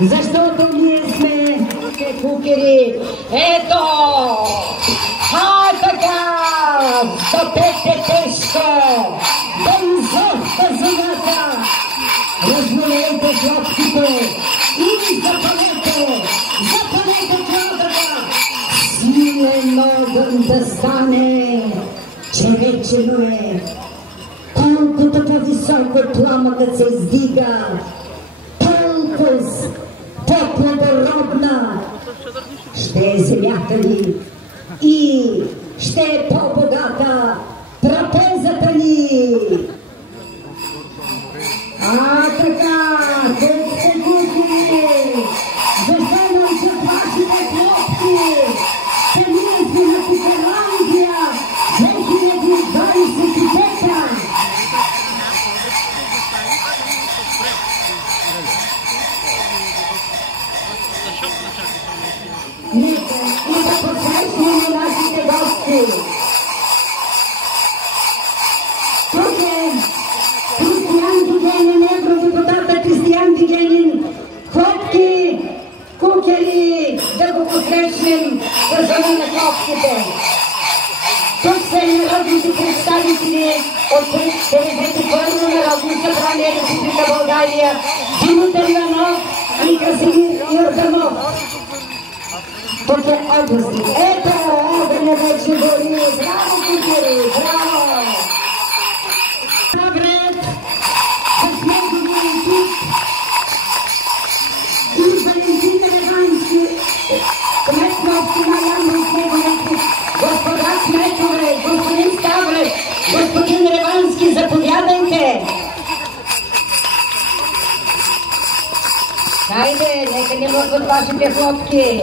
защото ние сме кукери. Ето! Така! Стопете тежко! Да изохта земята! Размолейте хлопките и запалете хладата! Силен огън да стане, че вечено е. Колкото по-високо пламъкът се издига, толкова по-плодородна ще е земята ни и ще е по-богата трапезата ни. Така, тук се кукери, защо нам се плашите хлопки, че ние сме на Тихорландия 2025. Нека посрещнем нашите гости. Тук е Кристиян Вигенин, евродепутата Кристиян Вигенин. Хлопки, кукери, да го посрещнем в зона на хлопките. Тук са народните представители от 51-то Народно събрание на Република България, Димитър Иванов и Красимир Йорданов. Тук е областник. Ето, огъня вече гори. Браво, кукери, браво! Напред, с неговия екип и Валентин Ревански, кмет на община Ямбол с неговия екип. Господа кметове, господин Ставрев, господин Ревански, заповядайте! Хайде, нека не мъркват вашите хлопки!